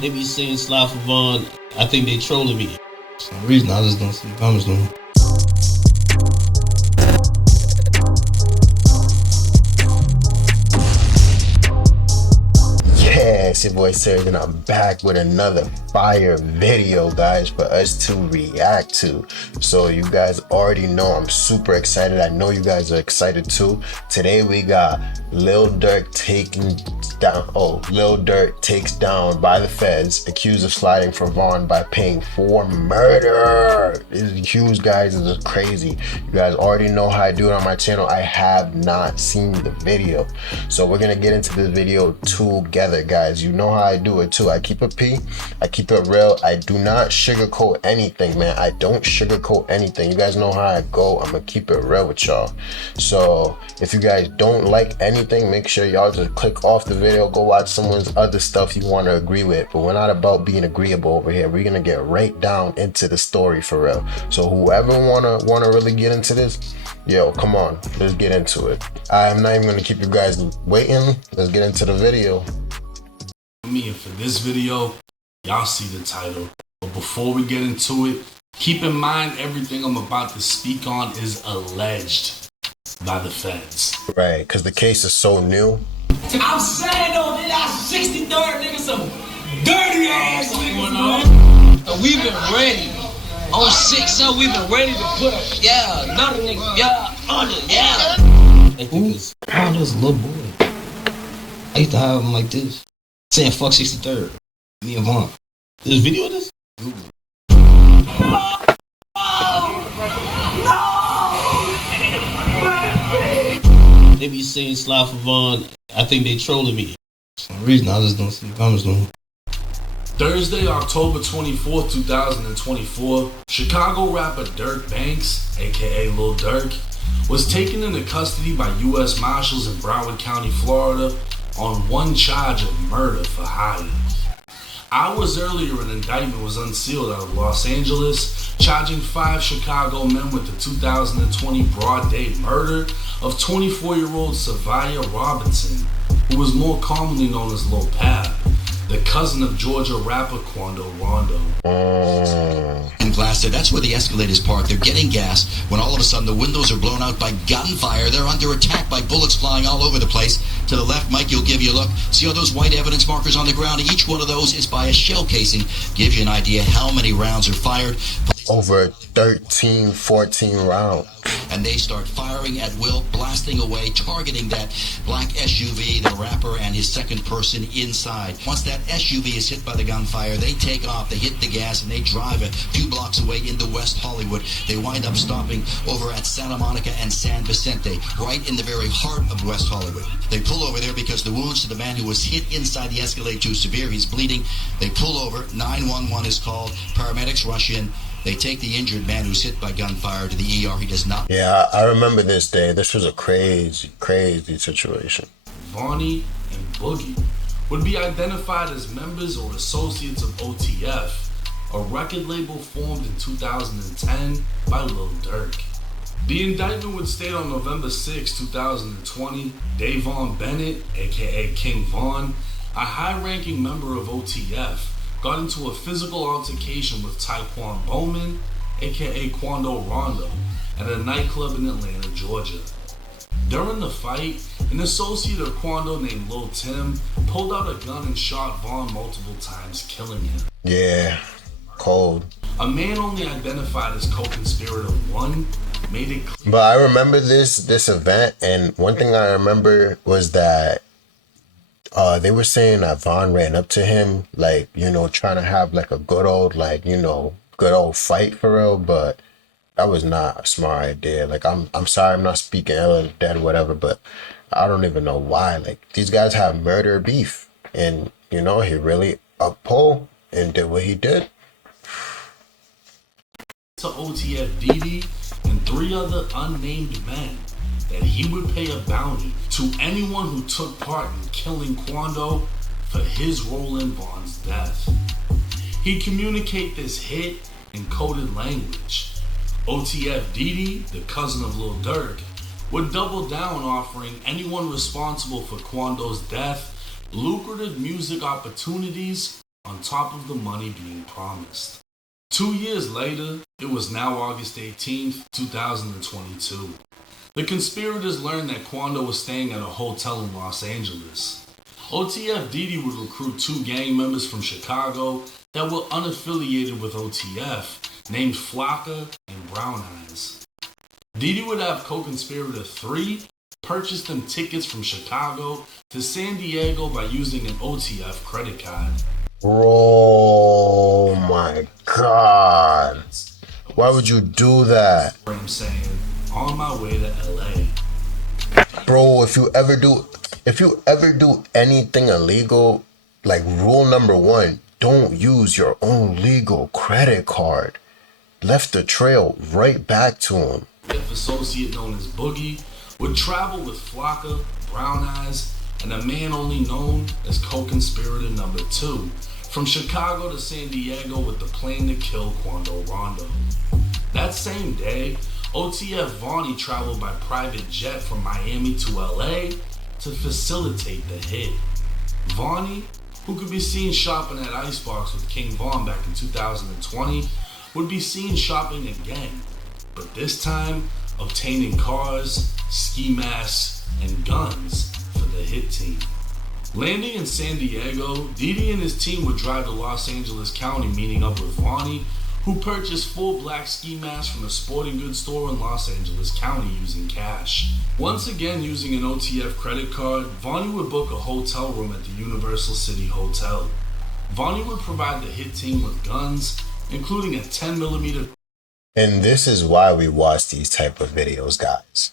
They be saying slide for Vaughn. I think they trolling me. For some reason, I just don't see the comments no more. Yeah, it's your boy Serge, and I'm back with another fire video, guys, for us to react to. So you guys already know I'm super excited. I know you guys are excited too. Today we got Lil Durk Lil Durk takes down by the feds, accused of sliding for Vaughn by paying for murder. This is huge, guys. This is crazy. You guys already know how I do it on my channel. I have not seen the video, so we're gonna get into this video together, guys. You know how I do it too. I keep it P, I keep it real. I do not sugarcoat anything, man. I don't sugarcoat anything. You guys know how I go. I'm gonna keep it real with y'all. So if you guys don't like anything, make sure y'all just click off the video, go watch someone's other stuff you want to agree with. But we're not about being agreeable over here. We're gonna get right down into the story for real. So whoever wanna really get into this, yo, come on, let's get into it. I'm not even gonna keep you guys waiting. Let's get into the video. Me, and for this video, y'all see the title. But before we get into it, keep in mind everything I'm about to speak on is alleged by the feds. Right, because the case is so new. I'm saying though, they got 63rd niggas, some dirty ass niggas, man. We've been ready. On 6-0, we've been ready to put a, yeah, another nigga, yeah, under, yeah. They think it's, oh, this little boy. I used to have him like this, saying fuck 63rd. Me and Vaughn. There's video of this? They be saying slide for Vaughn. I think they trolling me. For some reason, I just don't see the comments no more. Thursday, October 24th, 2024, Chicago rapper Durk Banks, aka Lil Durk, was taken into custody by U.S. Marshals in Broward County, Florida, on one charge of murder for hire. Hours earlier, an indictment was unsealed out of Los Angeles, charging 5 Chicago men with the 2020 broad day murder of 24-year-old Savia Robinson, who was more commonly known as Lil Pab, the cousin of Georgia rapper Quando Rondo. And blasted, that's where the Escalators parked. They're getting gas when all of a sudden the windows are blown out by gunfire. They're under attack by bullets flying all over the place. To the left, Mike, you'll give you a look. See all those white evidence markers on the ground? Each one of those is by a shell casing. Gives you an idea how many rounds are fired. Over 13, 14 rounds. And they start firing at will, blasting away, targeting that black SUV, the rapper and his second person inside. Once that SUV is hit by the gunfire, they take off, they hit the gas, and they drive a few blocks away into West Hollywood. They wind up stopping over at Santa Monica and San Vicente, right in the very heart of West Hollywood. They pull over there because the wounds to the man who was hit inside the Escalade too severe. He's bleeding. They pull over. 911 is called. Paramedics rush in. They take the injured man who's hit by gunfire to the ER. He does not. Yeah, I remember this day. This was a crazy, crazy situation. Vonnie and Boogie would be identified as members or associates of OTF, a record label formed in 2010 by Lil Durk. The indictment would state on November 6, 2020, Davon Bennett, aka King Von, a high-ranking member of OTF, got into a physical altercation with Tyquan Bowman, aka Quando Rondo, at a nightclub in Atlanta, Georgia. During the fight, an associate of Quando named Lil Tim pulled out a gun and shot Vaughn multiple times, killing him. Yeah, cold. A man only identified as co-conspirator 1 made it clear. But I remember this event, and one thing I remember was that they were saying that Vaughn ran up to him, like, you know, trying to have like a good old, like, you know, good old fight for real, but that was not a smart idea. Like, I'm sorry, I'm not speaking ill of the dead or whatever, but I don't even know why. Like, these guys have murder beef, and, you know, he really uppulled and did what he did. To OTF Didi and 3 other unnamed men that he would pay a bounty to anyone who took part in killing Quando for his role in Vaughn's death. He'd communicate this hit in coded language. OTF Didi, the cousin of Lil Durk, would double down, offering anyone responsible for Quando's death lucrative music opportunities on top of the money being promised. 2 years later, it was now August 18th, 2022. The conspirators learned that Quando was staying at a hotel in Los Angeles. OTF Didi would recruit 2 gang members from Chicago that were unaffiliated with OTF, named Flocka and Brown Eyes. Didi would have co-conspirator 3 purchase them tickets from Chicago to San Diego by using an OTF credit card. Oh my God. Why would you do that? I'm saying, on my way to LA. Bro, if you ever do anything illegal, like rule number 1, don't use your own legal credit card. Left the trail right back to him. Associate known as Boogie would travel with Flocka, Brown Eyes, and a man only known as co-conspirator number 2 from Chicago to San Diego with the plan to kill Quando Rondo. That same day, OTF Vonnie traveled by private jet from Miami to LA to facilitate the hit. Vonnie, who could be seen shopping at Icebox with King Von back in 2020, would be seen shopping again, but this time obtaining cars, ski masks, and guns for the hit team. Landing in San Diego, Didi and his team would drive to Los Angeles County, meeting up with Vonnie, who purchased 4 black ski masks from a sporting goods store in Los Angeles County using cash. Once again using an OTF credit card, Vonnie would book a hotel room at the Universal City Hotel. Vonnie would provide the hit team with guns, including a 10mm. And this is why we watch these type of videos, guys.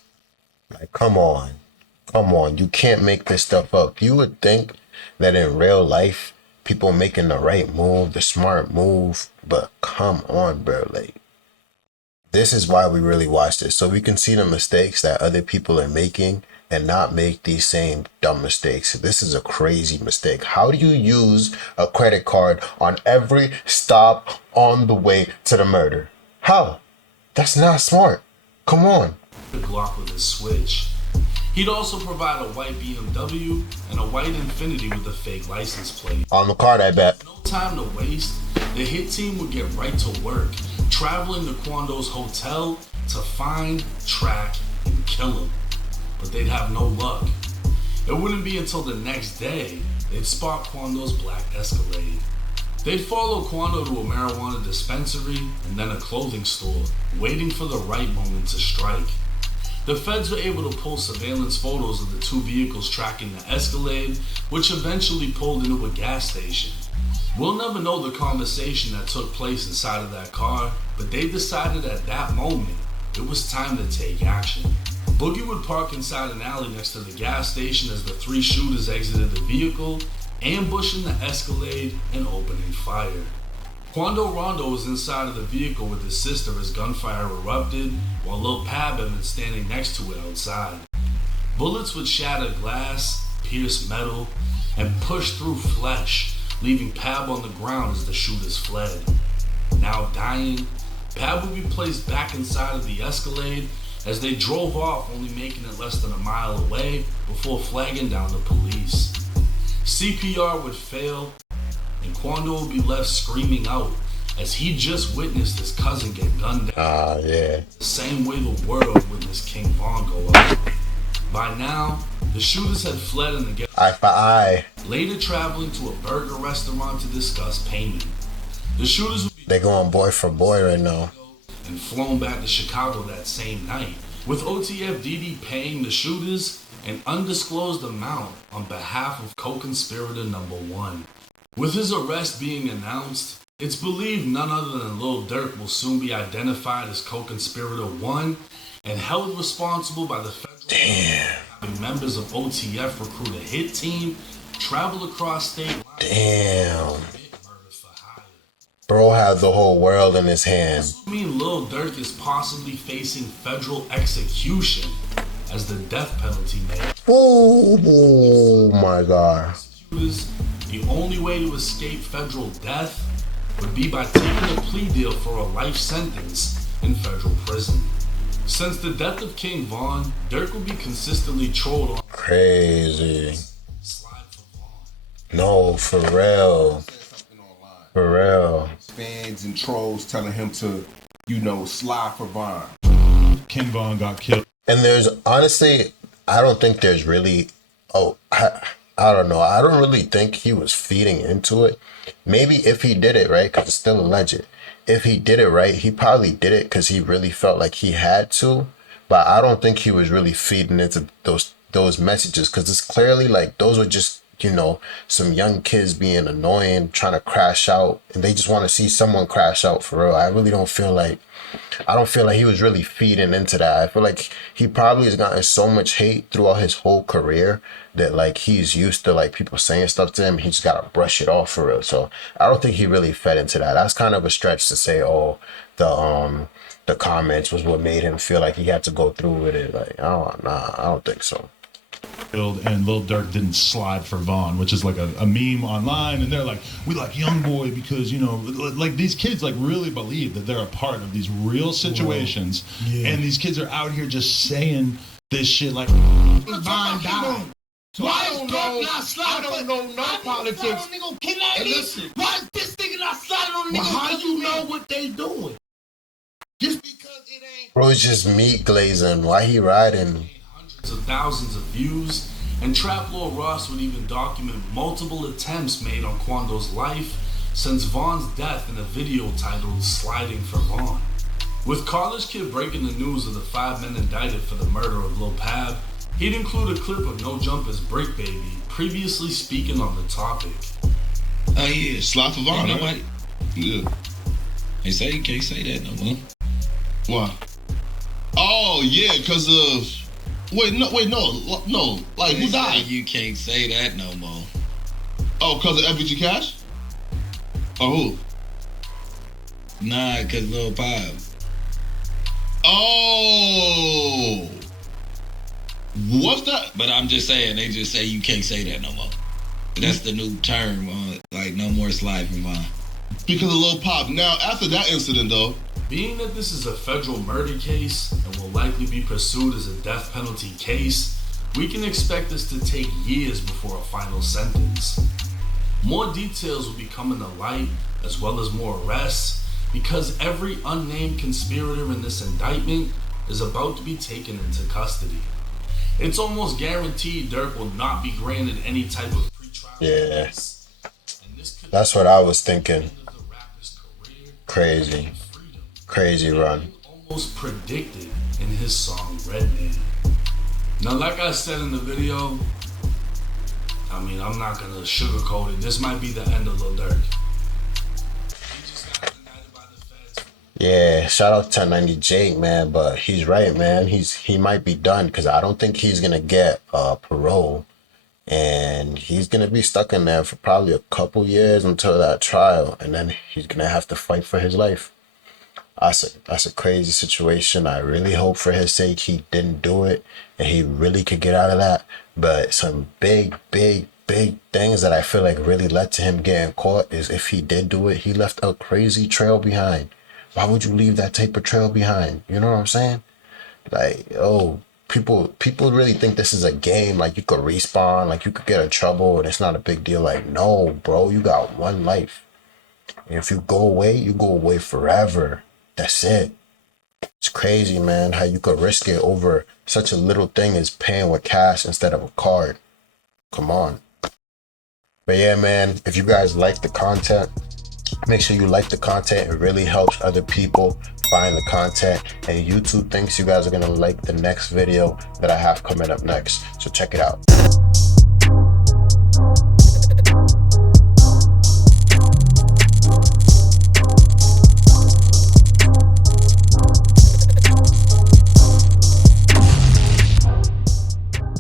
Like, come on, you can't make this stuff up. You would think that in real life, people making the right move, the smart move, but come on, bro. Like, this is why we really watch this, so we can see the mistakes that other people are making and not make these same dumb mistakes. This is a crazy mistake. How do you use a credit card on every stop on the way to the murder? How? That's not smart. Come on. The Glock with his switch. He'd also provide a white BMW and a white Infiniti with a fake license plate. On the card, I bet. No time to waste. The hit team would get right to work, traveling to Quando's hotel to find, track, and kill him. But they'd have no luck. It wouldn't be until the next day they'd spot Quando's black Escalade. They'd follow Quando to a marijuana dispensary and then a clothing store, waiting for the right moment to strike. The feds were able to pull surveillance photos of the 2 vehicles tracking the Escalade, which eventually pulled into a gas station. We'll never know the conversation that took place inside of that car, but they decided at that moment it was time to take action. Boogie would park inside an alley next to the gas station as the 3 shooters exited the vehicle, ambushing the Escalade and opening fire. Quando Rondo was inside of the vehicle with his sister as gunfire erupted, while Lil Pab had been standing next to it outside. Bullets would shatter glass, pierce metal, and push through flesh, leaving Pab on the ground as the shooters fled. Now dying, Pab would be placed back inside of the Escalade as they drove off, only making it less than a mile away before flagging down the police. CPR would fail, and Quando would be left screaming out as he just witnessed his cousin get gunned down. Yeah. The same way the world witnessed King Von go out. By now, the shooters had fled and again, Eye for eye. later traveling to a burger restaurant to discuss payment. The shooters would be They going boy for boy right now. and flown back to Chicago that same night, with OTF Didi paying the shooters an undisclosed amount on behalf of co-conspirator number 1. With his arrest being announced, it's believed none other than Lil Durk will soon be identified as co-conspirator 1 and held responsible by the federal having members of OTF recruit a hit team, travel across state lines. Damn. Bro had the whole world in his hand. I mean, Lil Durk is possibly facing federal execution as the death penalty may. Oh my God. The only way to escape federal death would be by taking a plea deal for a life sentence in federal prison. Since the death of King Von, Durk will be consistently trolled on Crazy. Slide for Von. No, for real. For real. Fans and trolls telling him to, slide for Von. King Von got killed. And there's honestly, I don't think there's really, I don't know. I don't really think he was feeding into it. Maybe if he did it, right, because it's still alleged. If he did it right, he probably did it because he really felt like he had to. But I don't think he was really feeding into those messages, because it's clearly like those were just, some young kids being annoying, trying to crash out, and they just want to see someone crash out for real. I don't feel like he was really feeding into that. I feel like he probably has gotten so much hate throughout his whole career that like he's used to like people saying stuff to him. He just gotta brush it off for real. So I don't think he really fed into that. That's kind of a stretch to say, oh, the comments was what made him feel like he had to go through with it. Like, I don't think so. And Lil Durk didn't slide for Von, which is like a meme online, and they're like, we like Young Boy because like these kids like really believe that they're a part of these real situations. Yeah. And these kids are out here just saying this shit like Von died. So I don't know no politics. And listen, why is this nigga not sliding on the nigga? How you know what they doing? Just because it ain't. Bro, it's just meat glazing. Why he riding? Hundreds of thousands of views, and Trap Lord Ross would even document multiple attempts made on Quando's life since Von's death in a video titled Sliding for Von. With College Kid breaking the news of the 5 men indicted for the murder of Lil Pab, he'd include a clip of No Jumper's Brick Baby previously speaking on the topic. Oh yeah, Slide for Von, nobody. Yeah. They say you can't say that no more. Why? Oh yeah, because of. Wait, no. Like, who died? You can't say that no more. Oh, because of FBG Cash? Or who? Nah, because Lil Pab. Oh. What's that? But I'm just saying, they just say you can't say that no more. That's the new term, like no more slide from Von. Because of Lil Pop. Now, after that incident, though. Being that this is a federal murder case and will likely be pursued as a death penalty case, we can expect this to take years before a final sentence. More details will be coming to light, as well as more arrests, because every unnamed conspirator in this indictment is about to be taken into custody. It's almost guaranteed Durk will not be granted any type of pretrial release. That's what I was thinking. Crazy run. Almost predicted in his song Redman. Now, like I said in the video, I'm not gonna sugarcoat it. This might be the end of Lil Durk. Yeah, shout out to 1090 Jake, man, but he's right, man. He might be done because I don't think he's gonna get parole, and he's gonna be stuck in there for probably a couple years until that trial, and then he's gonna have to fight for his life. That's a crazy situation. I really hope for his sake he didn't do it and he really could get out of that. But some big things that I feel like really led to him getting caught is if he did do it, he left a crazy trail behind. Why would you leave that type of trail behind? You know what I'm saying? Like, people really think this is a game. Like, you could respawn, like you could get in trouble and it's not a big deal. Like, no, bro, you got one life. And if you go away, you go away forever. That's it. It's crazy, man, how you could risk it over such a little thing as paying with cash instead of a card. Come on. But yeah, man, if you guys like the content, make sure you like the content. It really helps other people find the content. And YouTube thinks you guys are going to like the next video that I have coming up next. So check it out.